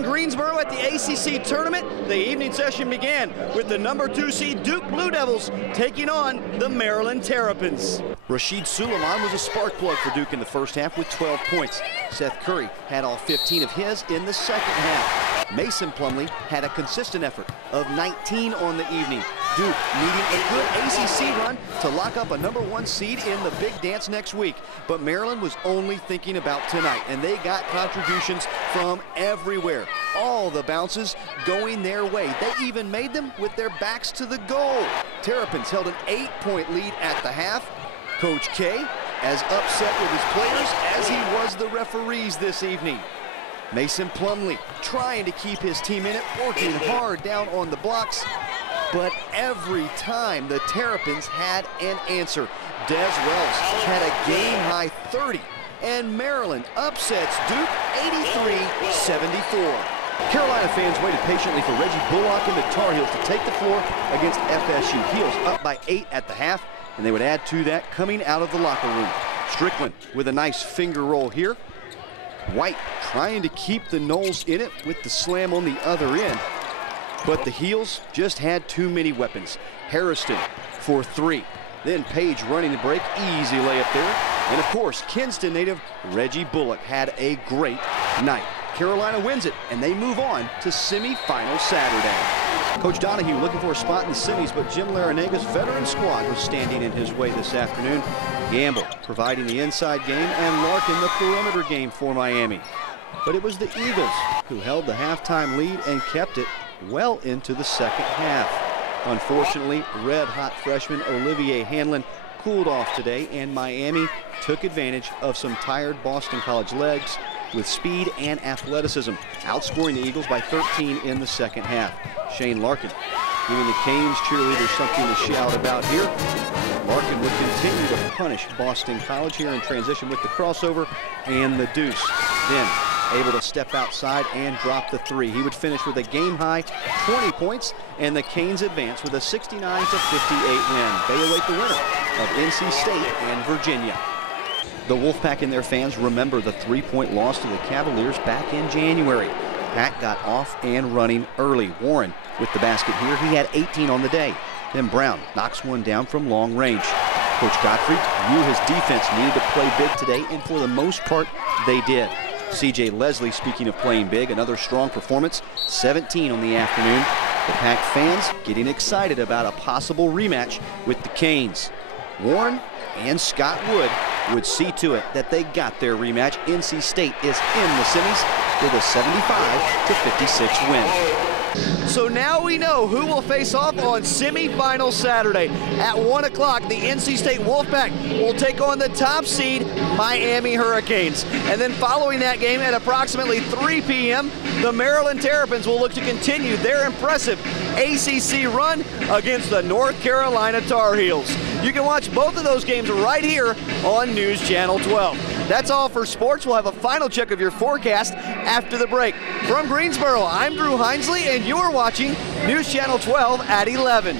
in Greensboro at the ACC Tournament, the evening session began with the #2 seed Duke Blue Devils taking on the Maryland Terrapins. Rashid Suleiman was a spark plug for Duke in the first half with 12 points. Seth Curry had all 15 of his in the second half. Mason Plumlee had a consistent effort of 19 on the evening. Duke needing a good ACC run to lock up a #1 seed in the big dance next week. But Maryland was only thinking about tonight, and they got contributions from everywhere. All the bounces going their way. They even made them with their backs to the goal. Terrapins held an 8-point lead at the half. Coach K as upset with his players as he was the referees this evening. Mason Plumlee trying to keep his team in it, working hard down on the blocks. But every time the Terrapins had an answer. Des Wells had a game-high 30, and Maryland upsets Duke 83-74. Carolina fans waited patiently for Reggie Bullock and the Tar Heels to take the floor against FSU. Heels up by 8 at the half, and they would add to that coming out of the locker room. Strickland with a nice finger roll here. White trying to keep the Noles in it with the slam on the other end. But the Heels just had too many weapons. Harrison for 3. Then Page running the break, easy layup there. And of course, Kinston native Reggie Bullock had a great night. Carolina wins it, and they move on to semifinal Saturday. Coach Donahue looking for a spot in the semis, but Jim Larinaga's veteran squad was standing in his way this afternoon. Gamble providing the inside game, and Larkin the perimeter game for Miami. But it was the Eagles who held the halftime lead and kept it well into the second half. Unfortunately, red-hot freshman Olivier Hanlon cooled off today, and Miami took advantage of some tired Boston College legs with speed and athleticism, outscoring the Eagles by 13 in the second half. Shane Larkin giving the Canes cheerleaders something to shout about here. Larkin would continue to punish Boston College here in transition with the crossover and the deuce. Then able to step outside and drop the 3. He would finish with a game-high 20 points, and the Canes advance with a 69-58 win. They await the winner of NC State and Virginia. The Wolfpack and their fans remember the 3-point loss to the Cavaliers back in January. Pack got off and running early. Warren with the basket here. He had 18 on the day. Then Brown knocks one down from long range. Coach Godfrey knew his defense needed to play big today, and for the most part, they did. C.J. Leslie, speaking of playing big, another strong performance, 17 on the afternoon. The Pack fans getting excited about a possible rematch with the Canes. Warren and Scott Wood would see to it that they got their rematch. NC State is in the semis with a 75-56 win. So now we know who will face off on semifinal Saturday. At 1 o'clock, the NC State Wolfpack will take on the top seed Miami Hurricanes. And then following that game at approximately 3 p.m., the Maryland Terrapins will look to continue their impressive ACC run against the North Carolina Tar Heels. You can watch both of those games right here on News Channel 12. That's all for sports. We'll have a final check of your forecast after the break. From Greensboro, I'm Drew Hinesley, and you're watching News Channel 12 at 11.